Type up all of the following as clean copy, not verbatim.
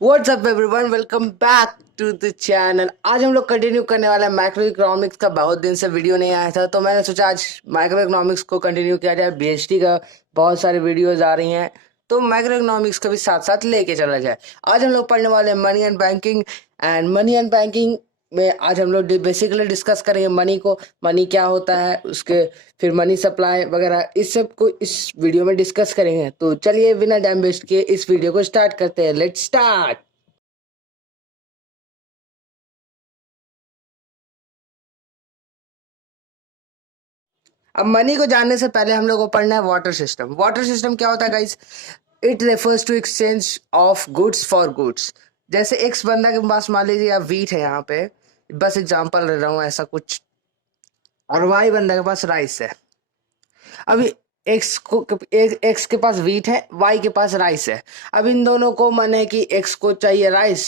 What's up everyone, welcome back to the channel. आज हम लोग कंटिन्यू करने वाले हैं मैक्रो इकोनॉमिक्स का। बहुत दिन से वीडियो नहीं आया था तो मैंने सोचा आज माइक्रो इकोनॉमिक्स को कंटिन्यू किया जाए। बीएचडी का बहुत सारी वीडियोज आ रही हैं तो माइक्रो इकोनॉमिक्स का भी साथ साथ लेके चला जाए। आज हम लोग पढ़ने वाले हैं money and banking. Money and banking में आज हम लोग बेसिकली डिस्कस करेंगे मनी को, मनी क्या होता है, उसके फिर मनी सप्लाई वगैरह, इस सब को इस वीडियो में डिस्कस करेंगे। तो चलिए बिना टाइम वेस्ट किए इस वीडियो को स्टार्ट करते हैं। Let's start. अब मनी को जानने से पहले हम लोग को पढ़ना है वाटर सिस्टम। वाटर सिस्टम क्या होता है guys? It refers to exchange of goods for goods. जैसे एक्स बंदा के पास मान लीजिए या वीट है, यहाँ पे बस एग्जांपल ले रहा हूँ ऐसा कुछ, और वाई बंदा के पास राइस है। अभी एक्स के पास वीट है, वाई के पास राइस है। अब इन दोनों को मन है कि एक्स को चाहिए राइस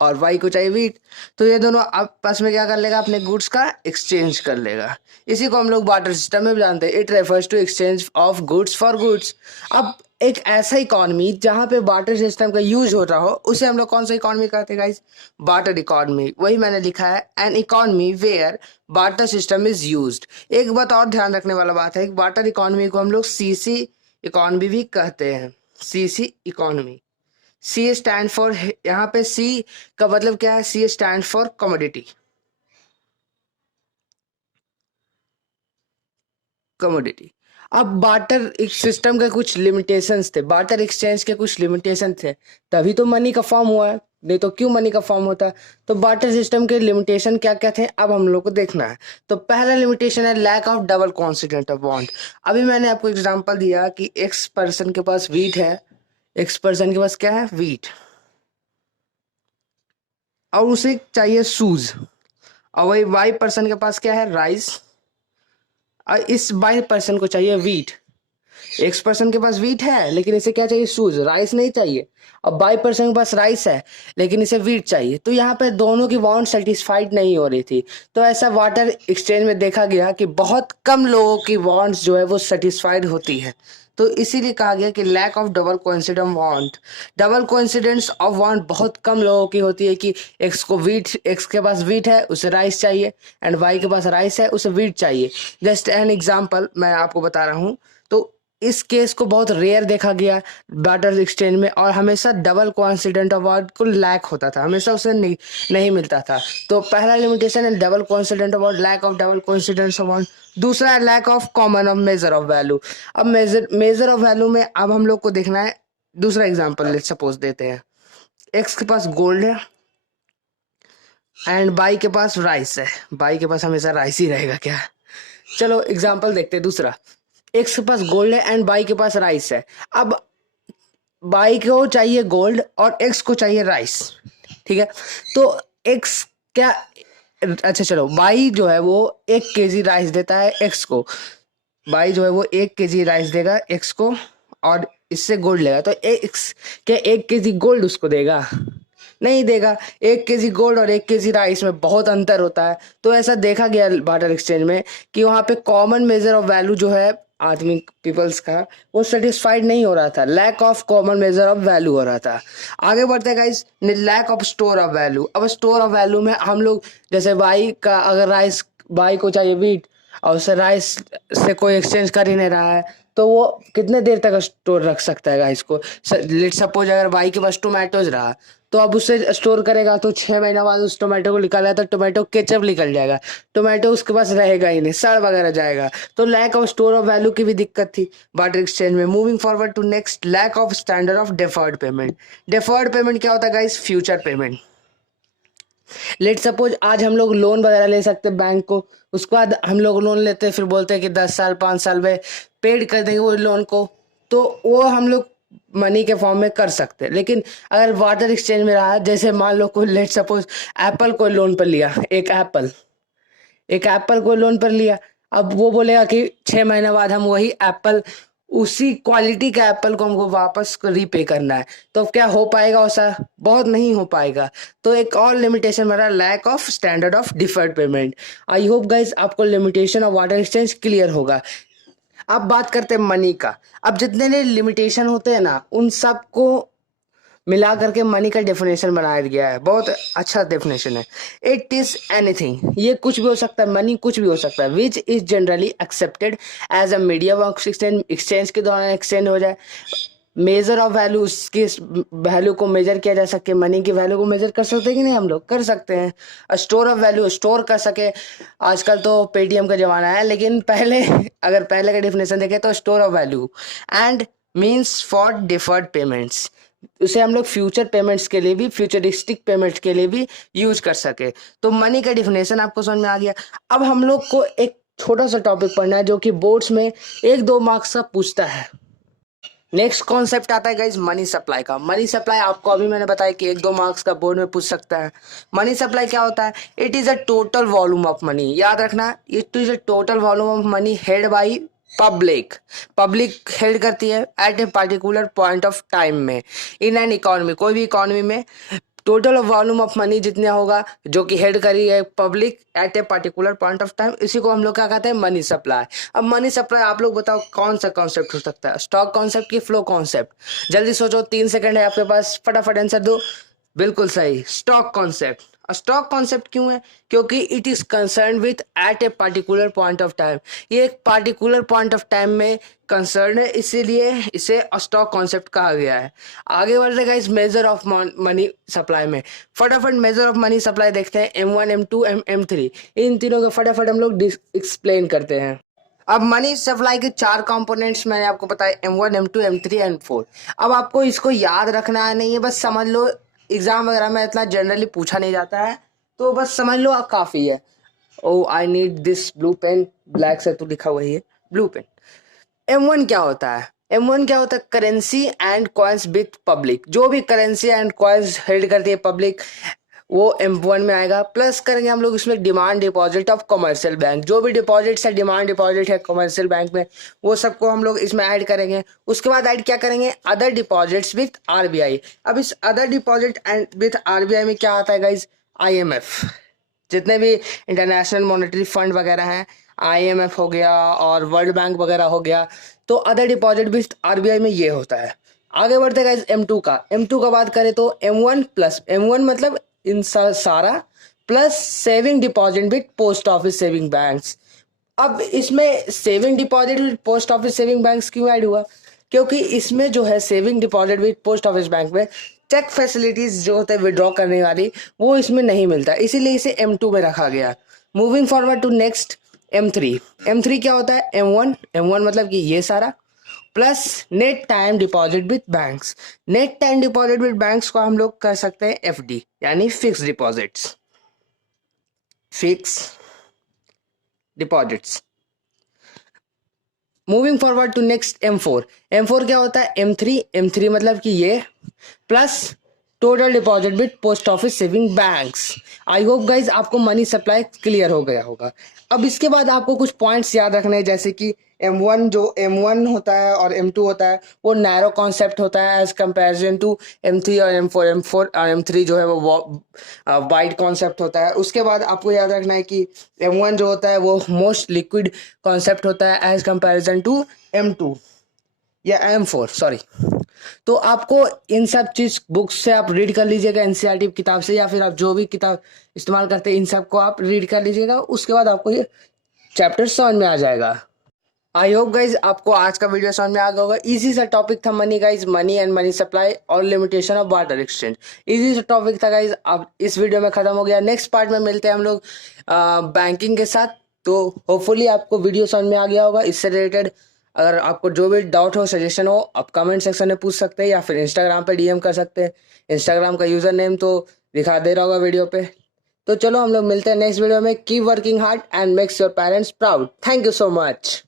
और वाई को चाहिए वीट, तो ये दोनों आपस में क्या कर लेगा? अपने गुड्स का एक्सचेंज कर लेगा। इसी को हम लोग बार्टर सिस्टम में भी जानते हैं। It refers to exchange of goods for goods. अब एक ऐसा इकोनॉमी जहां पे बार्टर सिस्टम का यूज हो रहा हो उसे हम लोग कौन सा इकोनॉमी कहते हैं गाइस? Barter economy. वही मैंने लिखा है, an economy where barter system is used. एक बात और ध्यान रखने वाला बात है, बार्टर इकोनॉमी को हम लोग सीसी इकोनॉमी भी कहते हैं। CC economy. C stand for, यहाँ पे सी का मतलब क्या है? C stand for commodity. Commodity. अब बार्टर सिस्टम के कुछ लिमिटेशंस थे, बार्टर एक्सचेंज के कुछ लिमिटेशन थे, तभी तो मनी का फॉर्म हुआ है, नहीं तो क्यों मनी का फॉर्म होता? तो बार्टर सिस्टम के लिमिटेशन क्या क्या थे अब हम लोग को देखना है। तो पहला लिमिटेशन है lack of double coincident of bond. अभी मैंने आपको एग्जांपल दिया कि एक्स पर्सन के पास वीट है, एक्स पर्सन के पास क्या है? वीट, और उसे चाहिए शूज। और वही वाई पर्सन के पास क्या है? राइस, और इस वाई पर्सन को चाहिए वीट। एक्स पर्सन के पास वीट है लेकिन इसे क्या चाहिए? शूज, राइस नहीं चाहिए। अब बाई पर्सन के पास राइस है लेकिन इसे वीट चाहिए। तो यहाँ पे दोनों की वांट सेटिस्फाइड नहीं हो रही थी। तो ऐसा वाटर एक्सचेंज में देखा गया कि बहुत कम लोगों की वांट्स जो है वो सेटिस्फाइड होती है। तो इसीलिए कहा गया कि lack of double coincident want. Double coincidence of want बहुत कम लोगों की होती है कि एक्स के पास वीट है उसे राइस चाहिए, एंड वाई के पास राइस है उसे वीट चाहिए। जस्ट एन एग्जाम्पल मैं आपको बता रहा हूँ। तो इस केस को बहुत रेयर देखा गया बार्टर एक्सचेंज में, और हमेशा डबल कोइंसिडेंट ऑफ वांट को लैक होता था, हमेशा उसे नहीं मिलता था। तो पहला लिमिटेशन है double coincident of want, lack of double coincidence of want. दूसरा है lack of common of measure of value. अब मेजर ऑफ वैल्यू में अब हम लोग को देखना है। दूसरा एग्जांपल लेट्स सपोज देते हैं, एक्स के पास गोल्ड है एंड बाई के पास राइस है। बाई के पास हमेशा राइस ही रहेगा क्या? चलो एग्जांपल देखते हैं दूसरा। एक्स के पास गोल्ड है एंड बाई के पास राइस है। अब बाई को चाहिए गोल्ड और एक्स को चाहिए राइस, ठीक है? तो एक्स क्या, अच्छा चलो, बाई जो है वो 1 केजी राइस देता है एक्स को। बाई जो है वो 1 केजी राइस देगा एक्स को और इससे गोल्ड लेगा। तो एक्स क्या 1 केजी गोल्ड उसको देगा? नहीं देगा। 1 केजी गोल्ड और 1 केजी राइस में बहुत अंतर होता है। तो ऐसा देखा गया बार्टर एक्सचेंज में कि वहां पे कॉमन मेजर ऑफ वैल्यू जो है आदमी पीपल्स का, वो सेटिस्फाइड नहीं हो रहा था, lack of common measure of value हो रहा था। आगे बढ़ते हैं guys, lack of store of value. अब स्टोर ऑफ वैल्यू में हम लोग जैसे वाई का अगर राइस, वाई को चाहिए वीट और उसे राइस से कोई एक्सचेंज कर ही नहीं रहा है, तो वो कितने देर तक स्टोर रख सकता है गाइस को? लेट सपोज अगर वाई के पास टोमेटोज रहा तो अब उसे स्टोर करेगा तो 6 महीना बाद उस टोमेटो को निकाला तो टोमेटो केचप निकल जाएगा, टोमेटो उसके पास रहेगा ही नहीं, सड़ वगैरह जाएगा। तो lack of store of value की भी दिक्कत थी बार्टर एक्सचेंज में। Moving forward to next, lack of standard of deferred payment. Deferred payment क्या होता है guys? Future payment. Let suppose आज हम लोग लोन वगैरह ले सकते हैं बैंक को, उसके बाद हम लोग लोन लेते हैं फिर बोलते हैं कि 10 साल 5 साल में पेड कर देंगे वो लोन को, तो वो हम लोग मनी के फॉर्म में कर सकते हैं। लेकिन अगर वाटर एक्सचेंज में रहा, जैसे मान लो कोई लेट सपोज एप्पल को लोन पर लिया, एक एप्पल को लोन पर लिया, अब वो बोलेगा कि 6 महीने बाद हम वही एप्पल, उसी क्वालिटी का एप्पल को हमको वापस रीपे करना है। तो क्या हो पाएगा वैसा? बहुत नहीं हो पाएगा। तो एक और लिमिटेशन मेरा, lack of standard of deferred payment. I hope guys आपको limitation of barter exchange clear होगा। अब बात करते हैं मनी का। अब जितने लिमिटेशन होते हैं ना, उन सबको मिला करके मनी का डेफिनेशन बनाया गया है, बहुत अच्छा डेफिनेशन है। इट इज एनीथिंग, ये कुछ भी हो सकता है, मनी कुछ भी हो सकता है, which is generally accepted as a medium of exchange, exchange के दौरान एक्सचेंज हो जाए। मेजर ऑफ वैल्यू, उसकी वैल्यू को मेजर किया जा सके, मनी की वैल्यू को मेजर कर सकते हैं कि नहीं, हम लोग कर सकते हैं। स्टोर ऑफ वैल्यू, स्टोर कर सके। आजकल तो पेटीएम का जमाना है, लेकिन पहले अगर पहले का डेफिनेशन देखें तो store of value and means for deferred payments, उसे हम लोग फ्यूचर पेमेंट्स के लिए भी, फ्यूचरिस्टिक पेमेंट्स के लिए भी यूज कर सके। तो मनी का डिफिनेशन आपको समझ में आ गया। अब हम लोग को एक छोटा सा टॉपिक पढ़ना है जो कि बोर्ड्स में 1-2 मार्क्स का पूछता है। नेक्स्ट कॉन्सेप्ट आता है गाइज मनी सप्लाई का। मनी सप्लाई आपको अभी मैंने बताया कि 1-2 मार्क्स का बोर्ड में पूछ सकता है। मनी सप्लाई क्या होता है? It is a total volume of money, याद रखना, it is a total volume of money held by public. Public held करती है at a particular point of time में इन एन इकोनॉमी, कोई भी इकोनॉमी में टोटल वॉल्यूम ऑफ मनी जितने होगा जो कि हेड करी है public at a particular point of time, इसी को हम लोग क्या कहते हैं? Money supply. अब मनी सप्लाई आप लोग बताओ कौन सा कॉन्सेप्ट हो सकता है? स्टॉक कॉन्सेप्ट की फ्लो कॉन्सेप्ट? जल्दी सोचो, 3 सेकंड है आपके पास, फटाफट आंसर दो। बिल्कुल सही, स्टॉक कॉन्सेप्ट। स्टॉक कॉन्सेप्ट क्यों है? क्योंकि it is concern with at a particular point of time, ये एक पर्टिकुलर पॉइंट ऑफ टाइम में कंसर्न है, इसीलिए इसे स्टॉक कॉन्सेप्ट कहा गया है। आगे बढ़ते guys measure of money supply में, फटाफट मेजर ऑफ मनी सप्लाई देखते हैं। M1, M2, M3, इन तीनों को फटाफट हम लोग एक्सप्लेन करते हैं। अब मनी सप्लाई के 4 कंपोनेंट्स मैंने आपको बताया, M1, M2, M3, M4। अब आपको इसको याद रखना है नहीं है, बस समझ लो, एग्जाम वगैरह में इतना जनरली पूछा नहीं जाता है, तो बस समझ लो आप काफी है। Oh I need this blue pen, black से तो लिखा हुआ ही है ब्लू पेन। M1 क्या होता है? M1 क्या होता है? Currency and coins with public, जो भी करेंसी एंड कॉइन्स हेल्ड करती है पब्लिक वो M1 में आएगा। प्लस करेंगे हम लोग इसमें demand deposit of commercial bank, जो भी डिपॉजिट्स है, डिमांड डिपॉजिट है कमर्शियल बैंक में, वो सबको हम लोग इसमें ऐड करेंगे। उसके बाद ऐड क्या करेंगे? Other deposits with RBI। अब इस other deposit and with RBI में क्या आता है गाइज? IMF, जितने भी इंटरनेशनल मॉनेटरी फंड वगैरह हैं, IMF हो गया और वर्ल्ड बैंक वगैरह हो गया, तो अदर डिपॉजिट विथ RBI में ये होता है। आगे बढ़ते गाइज M2 का। M2 का बात करें तो M1 प्लस, M1 मतलब इन सारा, plus saving deposit with post office saving banks. अब इसमें saving deposit with post office saving banks क्यों ऐड हुआ? क्योंकि इसमें जो है saving deposit with post office bank में चेक फैसिलिटीज जो होते हैं विड्रॉ करने वाली, वो इसमें नहीं मिलता, इसीलिए इसे M2 में रखा गया। Moving forward to next M3। M3 क्या होता है? M1 मतलब कि ये सारा, plus net time deposit with banks. Net time deposit with banks को हम लोग कर सकते हैं FD, यानी fix deposits, fix deposits. Moving forward to next M4। M4 क्या होता है? M3 मतलब कि ये, plus total deposit with post office saving banks. I hope guys आपको मनी सप्लाई क्लियर हो गया होगा। अब इसके बाद आपको कुछ पॉइंट्स याद रखने हैं, जैसे कि M1 होता है और M2 होता है वो नैरो कॉन्सेप्ट होता है एज कंपेरिजन टू M3 और M4 और M3 जो है वो वाइड कॉन्सेप्ट होता है। उसके बाद आपको याद रखना है कि M1 जो होता है वो मोस्ट लिक्विड कॉन्सेप्ट होता है एज कंपेरिजन टू M2 या M4, सॉरी। तो आपको इन सब चीज बुक्स से आप रीड कर लीजिएगा, NCERT किताब से, या फिर आप जो भी किताब इस्तेमाल करते हैं इन सब को आप रीड कर लीजिएगा, उसके बाद आपको ये चैप्टर समझ में आ जाएगा। आई होप गाइज आपको आज का वीडियो समझ में आ गया होगा। इजी सा टॉपिक था money guys, money and money supply और limitation of barter exchange, easy सा टॉपिक था गाइज। अब इस वीडियो में खत्म हो गया, नेक्स्ट पार्ट में मिलते हैं हम लोग बैंकिंग के साथ। तो होपफुली आपको वीडियो समझ में आ गया होगा। इससे रिलेटेड अगर आपको जो भी डाउट हो, सजेशन हो, आप कमेंट सेक्शन में पूछ सकते हैं या फिर इंस्टाग्राम पे DM कर सकते हैं। इंस्टाग्राम का यूजर नेम तो दिखा दे रहा होगा वीडियो पे। तो चलो हम लोग मिलते हैं नेक्स्ट वीडियो में। Keep working hard and makes your parents proud. Thank you so much.